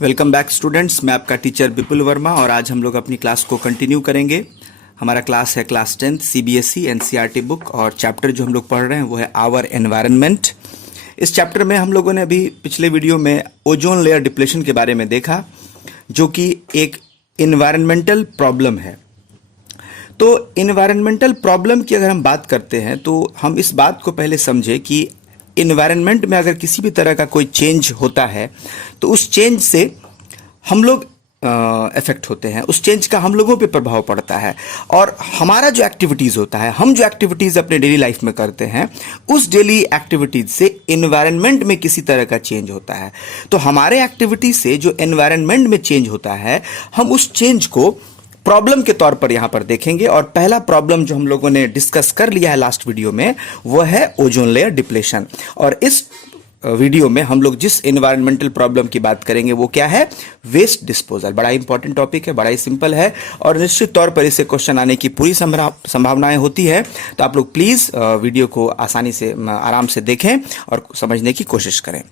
Welcome back students. मैं आपका teacher विपुल वर्मा और आज हम लोग अपनी क्लास को कंटिन्यू करेंगे। हमारा क्लास है क्लास 10 सीबीएसई एनसीईआरटी बुक और चैप्टर जो हम लोग पढ़ रहे हैं वो है आवर एनवायरनमेंट। इस चैप्टर में हम लोगों ने अभी पिछले वीडियो में ओजोन लेयर डिप्लेशन के बारे में देखा, जो कि एक इन्वायरमेंटल प्रॉब्लम है। तो इन्वायरमेंटल प्रॉब्लम की अगर हम बात करते हैं तो हम इस बात को पहले समझें कि इन्वायरमेंट में अगर किसी भी तरह का कोई चेंज होता है तो उस चेंज से हम लोग इफेक्ट होते हैं, उस चेंज का हम लोगों पे प्रभाव पड़ता है। और हमारा जो एक्टिविटीज़ होता है, हम जो एक्टिविटीज़ अपने डेली लाइफ में करते हैं, उस डेली एक्टिविटीज़ से इन्वायरमेंट में किसी तरह का चेंज होता है। तो हमारे एक्टिविटी से जो इन्वायरमेंट में चेंज होता है, हम उस चेंज को प्रॉब्लम के तौर पर यहां पर देखेंगे। और पहला प्रॉब्लम जो हम लोगों ने डिस्कस कर लिया है लास्ट वीडियो में, वो है ओजोन लेयर डिप्लेशन। और इस वीडियो में हम लोग जिस एनवायरमेंटल प्रॉब्लम की बात करेंगे वो क्या है? Waste disposal. बड़ा इंपॉर्टेंट टॉपिक है, बड़ा ही सिंपल है और निश्चित तौर पर इससे क्वेश्चन आने की पूरी संभावनाएं होती है। तो आप लोग प्लीज वीडियो को आसानी से आराम से देखें और समझने की कोशिश करें।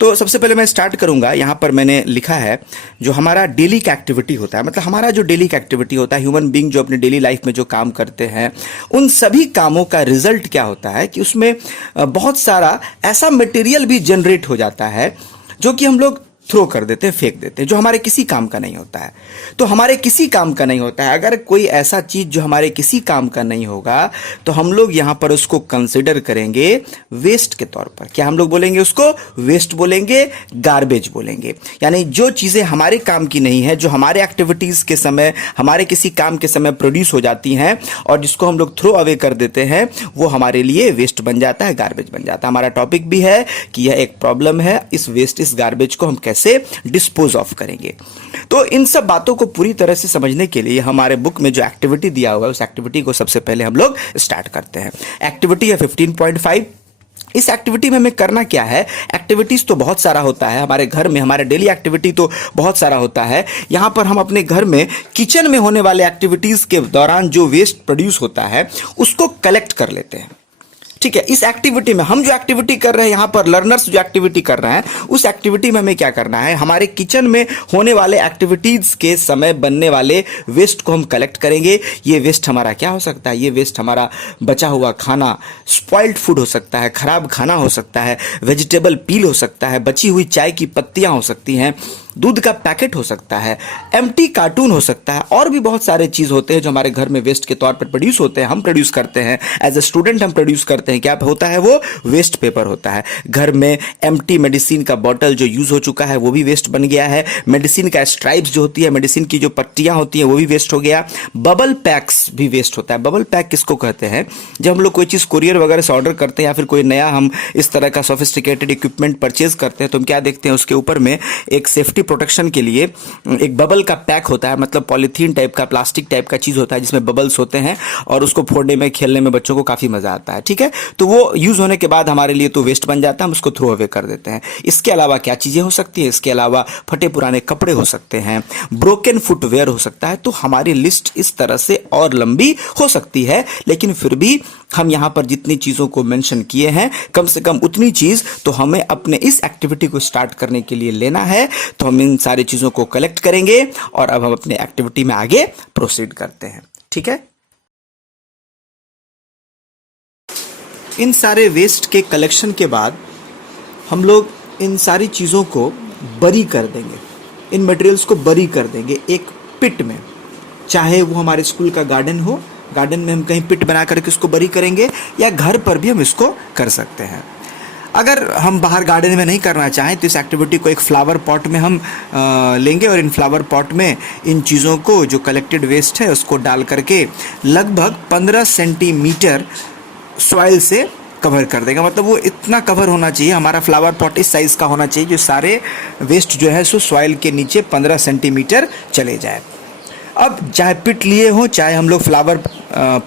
तो सबसे पहले मैं स्टार्ट करूंगा। यहां पर मैंने लिखा है जो हमारा डेली का एक्टिविटी होता है, मतलब हमारा जो डेली का एक्टिविटी होता है, ह्यूमन बीइंग जो अपने डेली लाइफ में जो काम करते हैं, उन सभी कामों का रिजल्ट क्या होता है कि उसमें बहुत सारा ऐसा मटेरियल भी जनरेट हो जाता है जो कि हम लोग थ्रो कर देते हैं, फेंक देते हैं, जो हमारे किसी काम का नहीं होता है। तो हमारे किसी काम का नहीं होता है, अगर कोई ऐसा चीज जो हमारे किसी काम का नहीं होगा तो हम लोग यहां पर उसको कंसिडर करेंगे वेस्ट के तौर पर। क्या हम लोग बोलेंगे उसको? वेस्ट बोलेंगे, गार्बेज बोलेंगे। यानी जो चीजें हमारे काम की नहीं है, जो हमारे एक्टिविटीज के समय, हमारे किसी काम के समय प्रोड्यूस हो जाती हैं और जिसको हम लोग थ्रो अवे कर देते हैं, वो हमारे लिए वेस्ट बन जाता है, गार्बेज बन जाता है। हमारा टॉपिक भी है कि यह एक प्रॉब्लम है, इस वेस्ट, इस गार्बेज को हम से डिस्पोज ऑफ करेंगे। तो इन सब बातों को पूरी तरह से समझने के लिए हमारे बुक में जो एक्टिविटी दिया हुआ है, उस एक्टिविटी को सबसे पहले हम लोग स्टार्ट करते हैं। एक्टिविटी है 15.5। इस एक्टिविटी में हमें करना क्या है? एक्टिविटीज तो बहुत सारा होता है हमारे घर में, हमारे डेली एक्टिविटी तो बहुत सारा होता है। यहां पर हम अपने घर में किचन में होने वाले एक्टिविटीज के दौरान जो वेस्ट प्रोड्यूस होता है उसको कलेक्ट कर लेते हैं। ठीक है, इस एक्टिविटी में हम जो एक्टिविटी कर रहे हैं, यहां पर लर्नर्स जो एक्टिविटी कर रहे हैं, उस एक्टिविटी में हमें क्या करना है? हमारे किचन में होने वाले एक्टिविटीज के समय बनने वाले वेस्ट को हम कलेक्ट करेंगे। ये वेस्ट हमारा क्या हो सकता है? ये वेस्ट हमारा बचा हुआ खाना, स्पॉइल्ड फूड हो सकता है, खराब खाना हो सकता है, वेजिटेबल पील हो सकता है, बची हुई चाय की पत्तियां हो सकती हैं, दूध का पैकेट हो सकता है, एम्प्टी कार्टून हो सकता है, और भी बहुत सारे चीज होते हैं जो हमारे घर में वेस्ट के तौर पर प्रोड्यूस होते हैं, हम प्रोड्यूस करते हैं। एज ए स्टूडेंट हम प्रोड्यूस करते हैं। क्या होता है? वो वेस्ट पेपर होता है। घर में एम्प्टी मेडिसिन का बॉटल जो यूज हो चुका है वो भी वेस्ट बन गया है। मेडिसिन का स्ट्राइप्स जो होती है, मेडिसिन की जो पट्टियां होती हैं वो भी वेस्ट हो गया। बबल पैक्स भी वेस्ट होता है। बबल पैक किसको कहते हैं? जब हम लोग कोई चीज कुरियर वगैरह से ऑर्डर करते हैं या फिर कोई नया हम इस तरह का सोफिस्टिकेटेड इक्विपमेंट परचेज करते हैं तो हम क्या देखते हैं? उसके ऊपर में एक सेफ्टी प्रोटेक्शन के लिए एक बबल का पैक होता है, मतलब पॉलीथीन टाइप का, प्लास्टिक टाइप का चीज होता है जिसमें बबल्स होते हैं और उसको फोड़ने में, खेलने में बच्चों को काफी मजा आता है। ठीक है, तो वो यूज होने के बाद हमारे लिए तो वेस्ट बन जाता है, हम उसको थ्रो अवे कर देते हैं। इसके अलावा क्या चीजें हो सकती है? इसके अलावा फटे पुराने कपड़े हो सकते हैं, ब्रोकन फुटवेयर हो सकता है। तो हमारी लिस्ट इस तरह से और लंबी हो सकती है, लेकिन फिर भी हम यहां पर जितनी चीजों को मेंशन किए हैं, कम से कम उतनी चीज तो हमें अपने इस एक्टिविटी को स्टार्ट करने के लिए लेना है। तो हम इन सारी चीजों को कलेक्ट करेंगे और अब हम अपने एक्टिविटी में आगे प्रोसीड करते हैं। ठीक है, इन सारे वेस्ट के कलेक्शन के बाद हम लोग इन सारी चीजों को बरी कर देंगे, इन मटेरियल्स को बरी कर देंगे एक पिट में। चाहे वो हमारे स्कूल का गार्डन हो, गार्डन में हम कहीं पिट बना करके उसको बरी करेंगे, या घर पर भी हम इसको कर सकते हैं। अगर हम बाहर गार्डन में नहीं करना चाहें तो इस एक्टिविटी को एक फ्लावर पॉट में हम लेंगे और इन फ्लावर पॉट में इन चीज़ों को, जो कलेक्टेड वेस्ट है, उसको डाल करके लगभग 15 सेंटीमीटर सॉइल से कवर कर देगा। मतलब वो इतना कवर होना चाहिए, हमारा फ्लावर पॉट इस साइज़ का होना चाहिए जो सारे वेस्ट जो है सो सॉइल के नीचे 15 सेंटीमीटर चले जाए। अब चाहे पिट लिए हो, चाहे हम लोग फ्लावर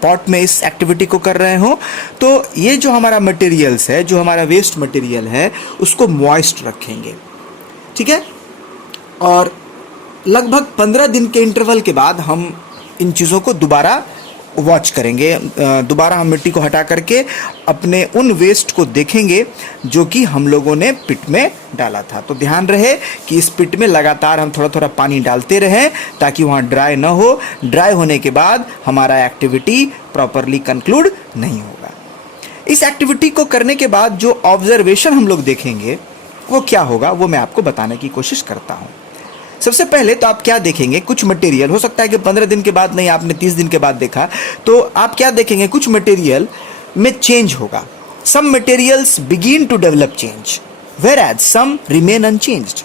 पॉट में इस एक्टिविटी को कर रहे हो, तो ये जो हमारा मटेरियल्स है, जो हमारा वेस्ट मटेरियल है, उसको मॉइस्ट रखेंगे। ठीक है, और लगभग 15 दिन के इंटरवल के बाद हम इन चीज़ों को दोबारा वॉच करेंगे, दोबारा हम मिट्टी को हटा करके अपने उन वेस्ट को देखेंगे जो कि हम लोगों ने पिट में डाला था। तो ध्यान रहे कि इस पिट में लगातार हम थोड़ा थोड़ा पानी डालते रहें ताकि वहाँ ड्राई ना हो। ड्राई होने के बाद हमारा एक्टिविटी प्रॉपरली कंक्लूड नहीं होगा। इस एक्टिविटी को करने के बाद जो ऑब्जर्वेशन हम लोग देखेंगे वो क्या होगा, वो मैं आपको बताने की कोशिश करता हूँ। सबसे पहले तो आप क्या देखेंगे, कुछ मटेरियल, हो सकता है कि 15 दिन के बाद नहीं, आपने 30 दिन के बाद देखा, तो आप क्या देखेंगे, कुछ मटेरियल में चेंज होगा। Some materials begin to develop change whereas some remain unchanged.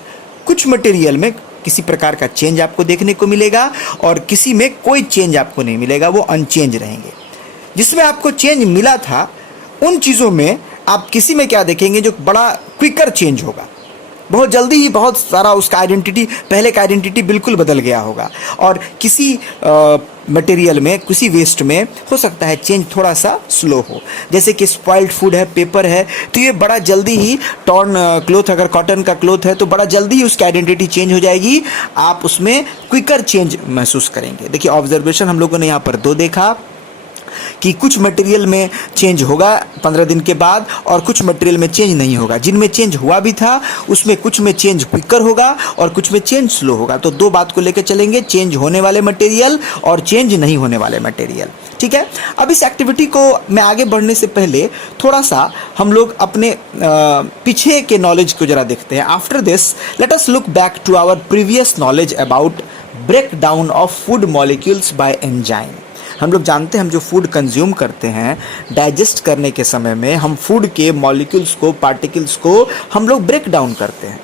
कुछ मटेरियल में किसी प्रकार का चेंज आपको देखने को मिलेगा और किसी में कोई चेंज आपको नहीं मिलेगा, वो अनचेंज रहेंगे। जिसमें आपको चेंज मिला था उन चीज़ों में आप किसी में क्या देखेंगे जो बड़ा क्विकर चेंज होगा, बहुत जल्दी ही बहुत सारा उसका आइडेंटिटी, पहले का आइडेंटिटी बिल्कुल बदल गया होगा। और किसी मटेरियल में, किसी वेस्ट में हो सकता है चेंज थोड़ा सा स्लो हो, जैसे कि स्पॉइल्ड फूड है, पेपर है, तो ये बड़ा जल्दी ही, टॉर्न क्लोथ अगर कॉटन का क्लोथ है तो बड़ा जल्दी ही उसकी आइडेंटिटी चेंज हो जाएगी, आप उसमें क्विकर चेंज महसूस करेंगे। देखिए ऑब्जर्वेशन हम लोगों ने यहाँ पर 2 देखा कि कुछ मटेरियल में चेंज होगा 15 दिन के बाद और कुछ मटेरियल में चेंज नहीं होगा। जिनमें चेंज हुआ भी था उसमें कुछ में चेंज क्विकर होगा और कुछ में चेंज स्लो होगा। तो 2 बात को लेकर चलेंगे, चेंज होने वाले मटेरियल और चेंज नहीं होने वाले मटेरियल। ठीक है, अब इस एक्टिविटी को मैं आगे बढ़ने से पहले थोड़ा सा हम लोग अपने पीछे के नॉलेज को जरा देखते हैं। After this let us look back to our previous knowledge about break down of food molecules by enzyme. हम लोग जानते हैं, हम जो फूड कंज्यूम करते हैं, डाइजेस्ट करने के समय में हम फूड के मॉलिक्यूल्स को, पार्टिकल्स को हम लोग ब्रेक डाउन करते हैं।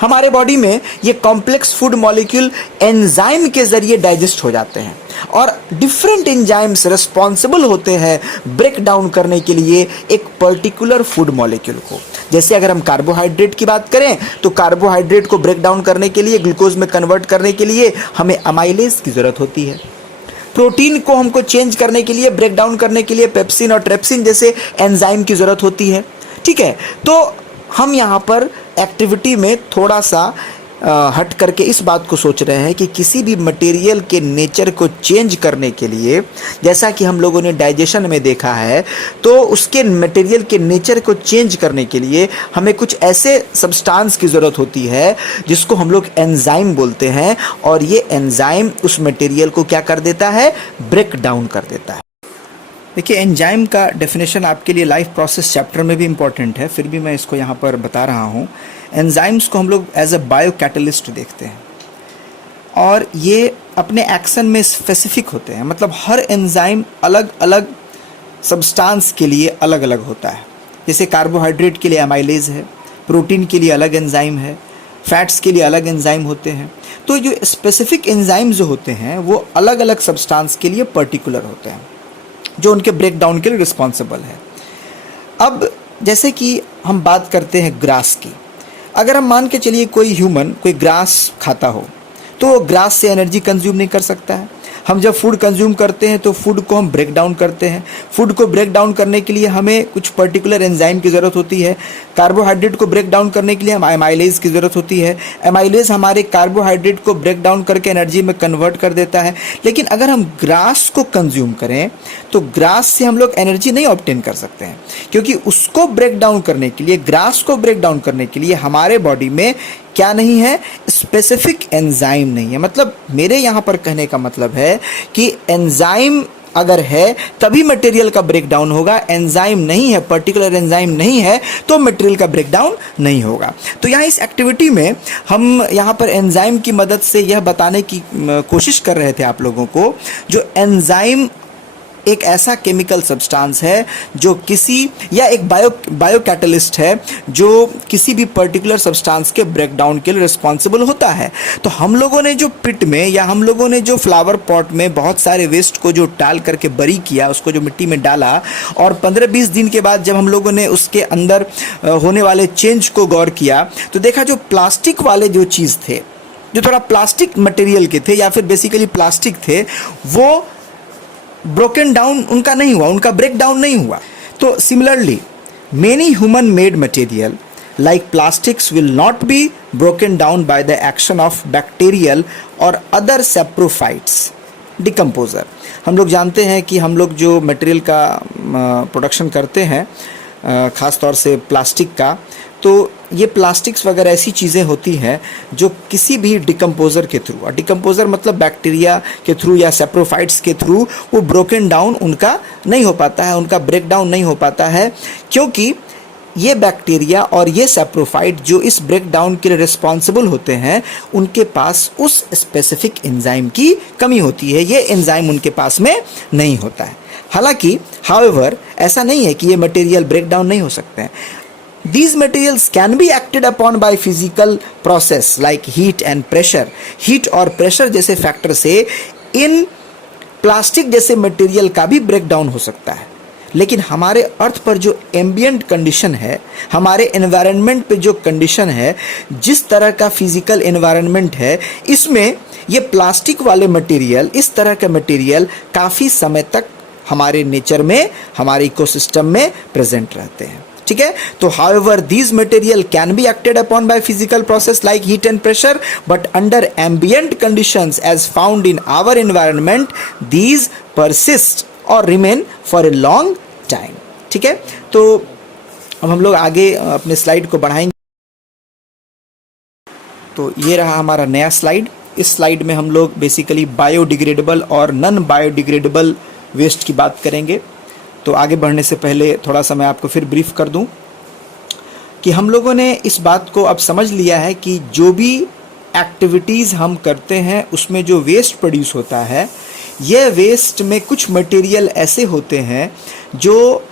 हमारे बॉडी में ये कॉम्प्लेक्स फूड मॉलिक्यूल एंजाइम के ज़रिए डाइजेस्ट हो जाते हैं और डिफरेंट एंजाइम्स रिस्पॉन्सिबल होते हैं ब्रेक डाउन करने के लिए एक पर्टिकुलर फूड मॉलिक्यूल को। जैसे अगर हम कार्बोहाइड्रेट की बात करें तो कार्बोहाइड्रेट को ब्रेक डाउन करने के लिए, ग्लूकोज में कन्वर्ट करने के लिए हमें अमाइलेज की ज़रूरत होती है। प्रोटीन को हमको चेंज करने के लिए, ब्रेक डाउन करने के लिए पेप्सिन और ट्रेप्सिन जैसे एंजाइम की ज़रूरत होती है। ठीक है, तो हम यहाँ पर एक्टिविटी में थोड़ा सा हट करके इस बात को सोच रहे हैं कि किसी भी मटेरियल के नेचर को चेंज करने के लिए, जैसा कि हम लोगों ने डाइजेशन में देखा है, तो उसके मटेरियल के नेचर को चेंज करने के लिए हमें कुछ ऐसे सब्सटेंस की ज़रूरत होती है जिसको हम लोग एंजाइम बोलते हैं, और ये एंजाइम उस मटेरियल को क्या कर देता है, ब्रेक डाउन कर देता है। देखिए एंजाइम का डेफिनेशन आपके लिए लाइफ प्रोसेस चैप्टर में भी इम्पॉर्टेंट है, फिर भी मैं इसको यहाँ पर बता रहा हूँ। एंजाइम्स को हम लोग एज अ बायो कैटलिस्ट देखते हैं और ये अपने एक्शन में स्पेसिफिक होते हैं, मतलब हर एंजाइम अलग अलग सब्सटेंस के लिए अलग अलग होता है। जैसे कार्बोहाइड्रेट के लिए अमाइलेज है, प्रोटीन के लिए अलग एंजाइम है, फैट्स के लिए अलग एंजाइम होते हैं। तो जो स्पेसिफिक एंजाइम जो होते हैं वो अलग अलग सब्सटेंस के लिए पर्टिकुलर होते हैं जो उनके ब्रेक डाउन के लिए रिस्पॉन्सिबल है। अब जैसे कि हम बात करते हैं ग्रास की, अगर हम मान के चलिए कोई ह्यूमन कोई ग्रास खाता हो तो ग्रास से एनर्जी कंज्यूम नहीं कर सकता है। हम जब फूड कंज्यूम करते हैं तो फूड को हम ब्रेक डाउन करते हैं। फूड को ब्रेक डाउन करने के लिए हमें कुछ पर्टिकुलर एंजाइम की ज़रूरत होती है। कार्बोहाइड्रेट को ब्रेक डाउन करने के लिए हमें एमाइलेज की ज़रूरत होती है। एमाइलेज हमारे कार्बोहाइड्रेट को ब्रेक डाउन करके एनर्जी में कन्वर्ट कर देता है। लेकिन अगर हम ग्रास को कंज्यूम करें तो ग्रास से हम लोग एनर्जी नहीं ऑब्टेन कर सकते हैं, क्योंकि उसको ब्रेक डाउन करने के लिए, ग्रास को ब्रेक डाउन करने के लिए हमारे बॉडी में क्या नहीं है, स्पेसिफिक एंजाइम नहीं है। मतलब मेरे यहाँ पर कहने का मतलब है कि एंजाइम अगर है तभी मटेरियल का ब्रेक डाउन होगा, एंजाइम नहीं है, पर्टिकुलर एंजाइम नहीं है तो मटेरियल का ब्रेक डाउन नहीं होगा। तो यहाँ इस एक्टिविटी में हम यहाँ पर एंजाइम की मदद से यह बताने की कोशिश कर रहे थे आप लोगों को, जो एंजाइम एक ऐसा केमिकल सब्सटेंस है जो किसी, या एक बायो कैटलिस्ट है जो किसी भी पर्टिकुलर सब्सटेंस के ब्रेक डाउन के लिए रिस्पॉन्सिबल होता है। तो हम लोगों ने जो पिट में, या हम लोगों ने जो फ्लावर पॉट में बहुत सारे वेस्ट को जो डाल करके बरी किया, उसको जो मिट्टी में डाला, और 15-20 दिन के बाद जब हम लोगों ने उसके अंदर होने वाले चेंज को गौर किया तो देखा जो प्लास्टिक वाले जो चीज़ थे, जो थोड़ा प्लास्टिक मटेरियल के थे या फिर बेसिकली प्लास्टिक थे, वो ब्रोकन डाउन उनका नहीं हुआ, उनका ब्रेक डाउन नहीं हुआ। तो similarly many human made material like plastics will not be broken down by the action of bacterial और अदर सैप्रोफाइट्स। डिकम्पोज़र। हम लोग जानते हैं कि हम लोग जो मटेरियल का प्रोडक्शन करते हैं, ख़ास तौर से प्लास्टिक का, तो ये प्लास्टिक्स वगैरह ऐसी चीज़ें होती हैं जो किसी भी डिकम्पोज़र के थ्रू, और डिकम्पोज़र मतलब बैक्टीरिया के थ्रू या सेप्रोफाइट्स के थ्रू वो ब्रोकन डाउन उनका नहीं हो पाता है, उनका ब्रेक डाउन नहीं हो पाता है, क्योंकि ये बैक्टीरिया और ये सेप्रोफाइट जो इस ब्रेक डाउन के लिए रिस्पॉन्सिबल होते हैं, उनके पास उस स्पेसिफिक एंजाइम की कमी होती है, ये एंजाइम उनके पास में नहीं होता है। हालांकि हाउएवर ऐसा नहीं है कि ये मटेरियल ब्रेक डाउन नहीं हो सकते हैं। These materials can be acted upon by physical process like heat and pressure. Heat और pressure जैसे फैक्टर से इन प्लास्टिक जैसे मटेरियल का भी ब्रेक डाउन हो सकता है। लेकिन हमारे अर्थ पर जो एम्बियंट कंडीशन है, हमारे एनवायरनमेंट पे जो कंडीशन है, जिस तरह का फिजिकल एनवायरनमेंट है, इसमें ये प्लास्टिक वाले मटेरियल, इस तरह के मटेरियल काफ़ी समय तक हमारे नेचर में, हमारे इकोसिस्टम में प्रेजेंट रहते हैं। ठीक है, तो however these material can be acted upon by physical process like heat and pressure, but under ambient conditions as found in our environment, these persist or remain for a long time। ठीक है, तो अब हम लोग आगे अपने slide को बढ़ाएंगे। तो ये रहा हमारा नया स्लाइड। इस स्लाइड में हम लोग बेसिकली बायोडिग्रेडेबल और नॉन बायोडिग्रेडेबल वेस्ट की बात करेंगे। तो आगे बढ़ने से पहले थोड़ा सा मैं आपको फिर ब्रीफ कर दूं कि हम लोगों ने इस बात को अब समझ लिया है कि जो भी एक्टिविटीज़ हम करते हैं उसमें जो वेस्ट प्रोड्यूस होता है, यह वेस्ट में कुछ मटेरियल ऐसे होते हैं जो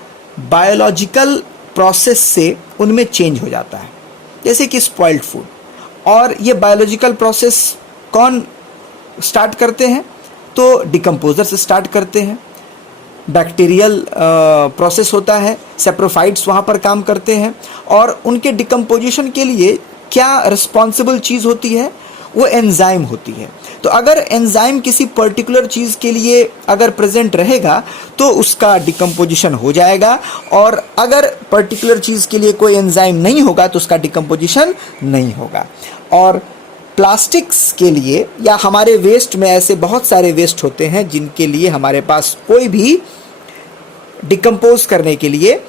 बायोलॉजिकल प्रोसेस से उनमें चेंज हो जाता है, जैसे कि स्पॉइल्ड फूड। और ये बायोलॉजिकल प्रोसेस कौन स्टार्ट करते हैं? तो डिकम्पोजर से स्टार्ट करते हैं। बैक्टीरियल प्रोसेस होता है, सेप्रोफाइट्स वहाँ पर काम करते हैं, और उनके डिकम्पोजिशन के लिए क्या रिस्पॉन्सिबल चीज़ होती है? वो एंजाइम होती है। तो अगर एंजाइम किसी पर्टिकुलर चीज़ के लिए अगर प्रेजेंट रहेगा तो उसका डिकम्पोजिशन हो जाएगा, और अगर पर्टिकुलर चीज़ के लिए कोई एंजाइम नहीं होगा तो उसका डिकम्पोजिशन नहीं होगा। और प्लास्टिक्स के लिए या हमारे वेस्ट में ऐसे बहुत सारे वेस्ट होते हैं जिनके लिए हमारे पास कोई भी डिकम्पोज करने के लिए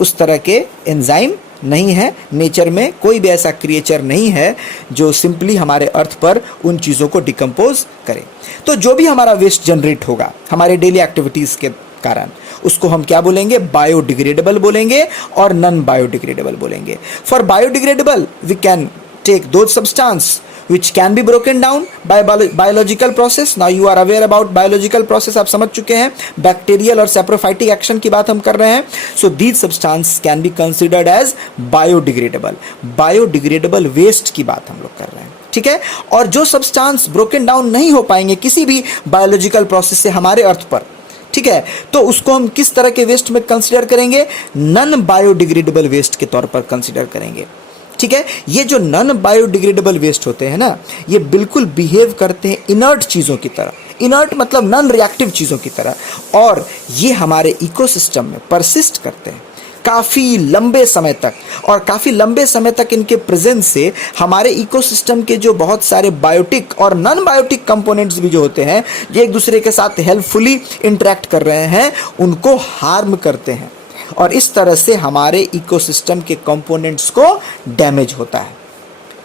उस तरह के एंजाइम नहीं है। नेचर में कोई भी ऐसा क्रिएचर नहीं है जो सिंपली हमारे अर्थ पर उन चीज़ों को डिकम्पोज करे। तो जो भी हमारा वेस्ट जनरेट होगा हमारे डेली एक्टिविटीज़ के कारण, उसको हम क्या बोलेंगे? बायोडिग्रेडेबल बोलेंगे और नॉन बायोडिग्रेडेबल बोलेंगे। For biodegradable we can take those substance which can be broken down by biological process। now you are aware about biological process, आप समझ चुके हैं। बैक्टीरियल और सेप्रोफाइटिक एक्शन की बात हम कर रहे हैं। so these substance can be considered as biodegradable। Biodegradable waste की बात हम लोग कर रहे हैं, ठीक है। और जो सब्सटेंस ब्रोकन डाउन नहीं हो पाएंगे किसी भी बायोलॉजिकल प्रोसेस से हमारे अर्थ पर, ठीक है, तो उसको हम किस तरह के वेस्ट में कंसिडर करेंगे? नॉन बायोडिग्रेडेबल वेस्ट के तौर पर कंसिडर करेंगे, ठीक है। ये जो नॉन बायोडिग्रेडेबल वेस्ट होते हैं ना, ये बिल्कुल बिहेव करते हैं इनर्ट चीज़ों की तरह। इनर्ट मतलब नॉन रिएक्टिव चीज़ों की तरह, और ये हमारे इकोसिस्टम में परसिस्ट करते हैं काफ़ी लंबे समय तक। और काफ़ी लंबे समय तक इनके प्रेजेंस से हमारे इकोसिस्टम के जो बहुत सारे बायोटिक और नॉन बायोटिक कंपोनेंट्स भी जो होते हैं, जो एक दूसरे के साथ हेल्पफुली इंटरेक्ट कर रहे हैं, उनको हार्म करते हैं, और इस तरह से हमारे इकोसिस्टम के कंपोनेंट्स को डैमेज होता है,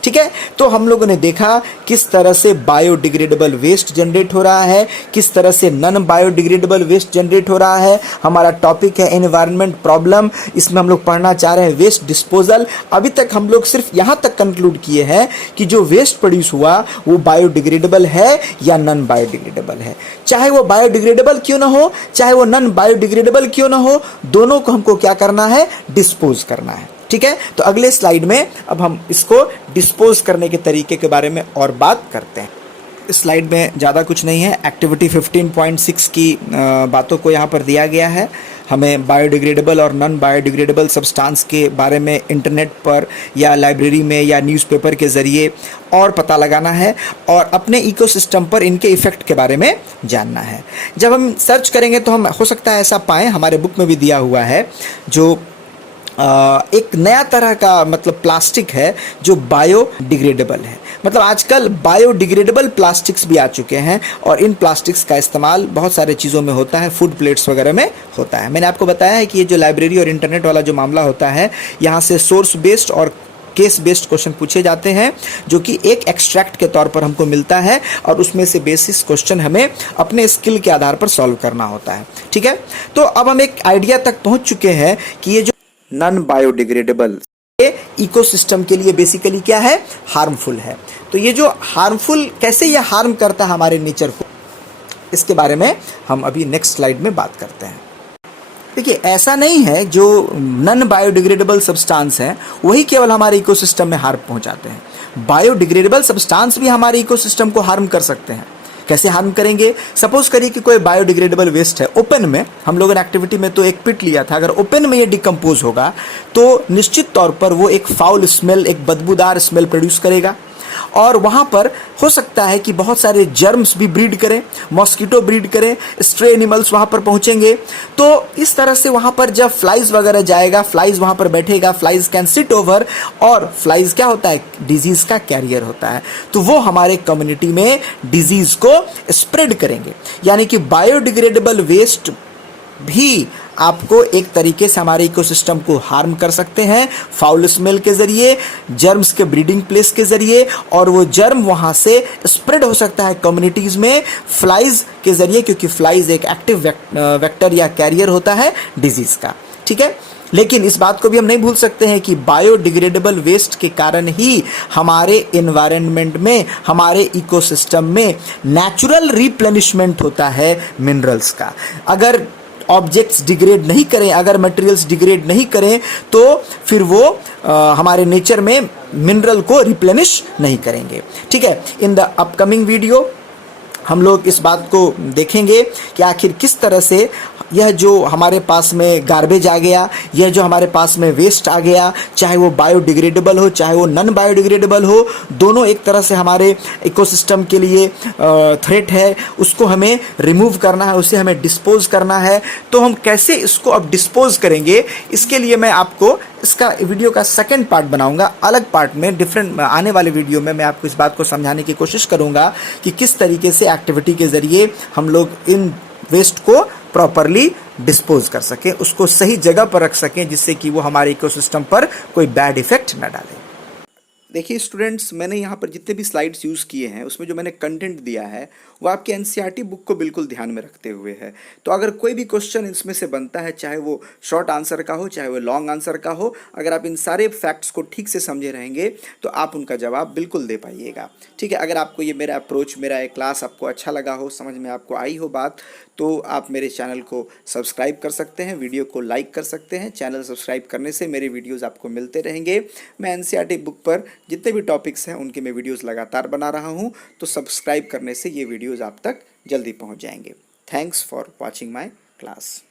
ठीक है। तो हम लोगों ने देखा किस तरह से बायोडिग्रेडेबल वेस्ट जनरेट हो रहा है, किस तरह से नॉन बायोडिग्रेडेबल वेस्ट जनरेट हो रहा है। हमारा टॉपिक है एनवायरनमेंट प्रॉब्लम, इसमें हम लोग पढ़ना चाह रहे हैं वेस्ट डिस्पोजल। अभी तक हम लोग सिर्फ यहाँ तक कंक्लूड किए हैं कि जो वेस्ट प्रोड्यूस हुआ वो बायोडिग्रेडेबल है या नॉन बायोडिग्रेडेबल है। चाहे वो बायोडिग्रेडेबल क्यों ना हो, चाहे वो नॉन बायोडिग्रेडेबल क्यों ना हो, दोनों को हमको क्या करना है? डिस्पोज करना है, ठीक है। तो अगले स्लाइड में अब हम इसको डिस्पोज करने के तरीके के बारे में और बात करते हैं। इस स्लाइड में ज़्यादा कुछ नहीं है। एक्टिविटी 15.6 की बातों को यहाँ पर दिया गया है। हमें बायोडिग्रेडेबल और नॉन बायोडिग्रेडेबल सब्सटेंस के बारे में इंटरनेट पर या लाइब्रेरी में या न्यूज़पेपर के ज़रिए और पता लगाना है, और अपने इकोसिस्टम पर इनके इफ़ेक्ट के बारे में जानना है। जब हम सर्च करेंगे तो हम हो सकता है ऐसा पाएँ, हमारे बुक में भी दिया हुआ है, जो एक नया तरह का मतलब प्लास्टिक है जो बायोडिग्रेडेबल है। मतलब आजकल बायोडिग्रेडेबल प्लास्टिक्स भी आ चुके हैं और इन प्लास्टिक्स का इस्तेमाल बहुत सारे चीज़ों में होता है, फूड प्लेट्स वगैरह में होता है। मैंने आपको बताया है कि ये जो लाइब्रेरी और इंटरनेट वाला जो मामला होता है, यहाँ से सोर्स बेस्ड और केस बेस्ड क्वेश्चन पूछे जाते हैं जो कि एक एक्सट्रैक्ट के तौर पर हमको मिलता है और उसमें से बेसिस क्वेश्चन हमें अपने स्किल के आधार पर सॉल्व करना होता है। ठीक है, तो अब हम एक आइडिया तक पहुंच चुके हैं कि ये जो नॉन बायोडिग्रेडेबल इकोसिस्टम के लिए बेसिकली क्या है, हार्मफुल है। तो ये जो हार्मफुल, कैसे ये हार्म करता है हमारे नेचर को, इसके बारे में हम अभी नेक्स्ट स्लाइड में बात करते हैं। देखिए, ऐसा नहीं है जो नॉन बायोडिग्रेडेबल सब्सटेंस है वही केवल हमारे इकोसिस्टम में हार्म पहुंचाते हैं। बायोडिग्रेडेबल सब्सटेंस भी हमारे इकोसिस्टम को हार्म कर सकते हैं। कैसे हार्म करेंगे? सपोज करिए कि कोई बायोडिग्रेडेबल वेस्ट है ओपन में, हम लोगों ने एक्टिविटी में तो एक पिट लिया था, अगर ओपन में ये डिकम्पोज होगा तो निश्चित तौर पर वो एक फाउल स्मेल, एक बदबूदार स्मेल प्रोड्यूस करेगा और वहाँ पर हो सकता है कि बहुत सारे जर्म्स भी ब्रीड करें, मॉस्किटो ब्रीड करें, स्ट्रे एनिमल्स वहाँ पर पहुँचेंगे। तो इस तरह से वहाँ पर जब फ्लाइज वगैरह जाएगा, फ्लाइज वहाँ पर बैठेगा, फ्लाइज कैन सिट ओवर, और फ्लाइज क्या होता है, डिजीज़ का कैरियर होता है, तो वो हमारे कम्युनिटी में डिजीज़ को स्प्रेड करेंगे। यानी कि बायोडिग्रेडेबल वेस्ट भी आपको एक तरीके से हमारे इकोसिस्टम को हार्म कर सकते हैं, फाउल स्मेल के जरिए, जर्म्स के ब्रीडिंग प्लेस के जरिए, और वो जर्म वहाँ से स्प्रेड हो सकता है कम्युनिटीज़ में फ्लाइज के जरिए, क्योंकि फ्लाइज एक एक्टिव वेक्टर या कैरियर होता है डिजीज़ का। ठीक है, लेकिन इस बात को भी हम नहीं भूल सकते हैं कि बायोडिग्रेडेबल वेस्ट के कारण ही हमारे एनवायरनमेंट में, हमारे इकोसिस्टम में नेचुरल रिप्लेनिशमेंट होता है मिनरल्स का। अगर ऑब्जेक्ट्स डिग्रेड नहीं करें, अगर मटेरियल्स डिग्रेड नहीं करें, तो फिर वो हमारे नेचर में मिनरल को रिप्लेनिश नहीं करेंगे। ठीक है, इन द अपकमिंग वीडियो हम लोग इस बात को देखेंगे कि आखिर किस तरह से यह जो हमारे पास में गार्बेज आ गया, यह जो हमारे पास में वेस्ट आ गया, चाहे वो बायोडिग्रेडेबल हो चाहे वो नॉन बायोडिग्रेडेबल हो, दोनों एक तरह से हमारे इकोसिस्टम के लिए थ्रेट है। उसको हमें रिमूव करना है, उसे हमें डिस्पोज करना है। तो हम कैसे इसको अब डिस्पोज करेंगे, इसके लिए मैं आपको इसका वीडियो का सेकंड पार्ट बनाऊंगा, अलग पार्ट में, डिफरेंट आने वाले वीडियो में मैं आपको इस बात को समझाने की कोशिश करूंगा कि किस तरीके से एक्टिविटी के ज़रिए हम लोग इन वेस्ट को प्रॉपरली डिस्पोज कर सकें, उसको सही जगह पर रख सकें, जिससे कि वो हमारे इकोसिस्टम पर कोई बैड इफेक्ट न डाले। देखिए स्टूडेंट्स, मैंने यहाँ पर जितने भी स्लाइड्स यूज़ किए हैं उसमें जो मैंने कंटेंट दिया है वो आपके एनसीईआरटी बुक को बिल्कुल ध्यान में रखते हुए है। तो अगर कोई भी क्वेश्चन इसमें से बनता है, चाहे वो शॉर्ट आंसर का हो चाहे वो लॉन्ग आंसर का हो, अगर आप इन सारे फैक्ट्स को ठीक से समझे रहेंगे तो आप उनका जवाब बिल्कुल दे पाइएगा। ठीक है, अगर आपको ये मेरा अप्रोच, मेरा ये क्लास आपको अच्छा लगा हो, समझ में आपको आई हो बात, तो आप मेरे चैनल को सब्सक्राइब कर सकते हैं, वीडियो को लाइक कर सकते हैं। चैनल सब्सक्राइब करने से मेरे वीडियोस आपको मिलते रहेंगे। मैं एनसीईआरटी बुक पर जितने भी टॉपिक्स हैं उनके मैं वीडियोस लगातार बना रहा हूं, तो सब्सक्राइब करने से ये वीडियोस आप तक जल्दी पहुंच जाएंगे। Thanks for watching my class.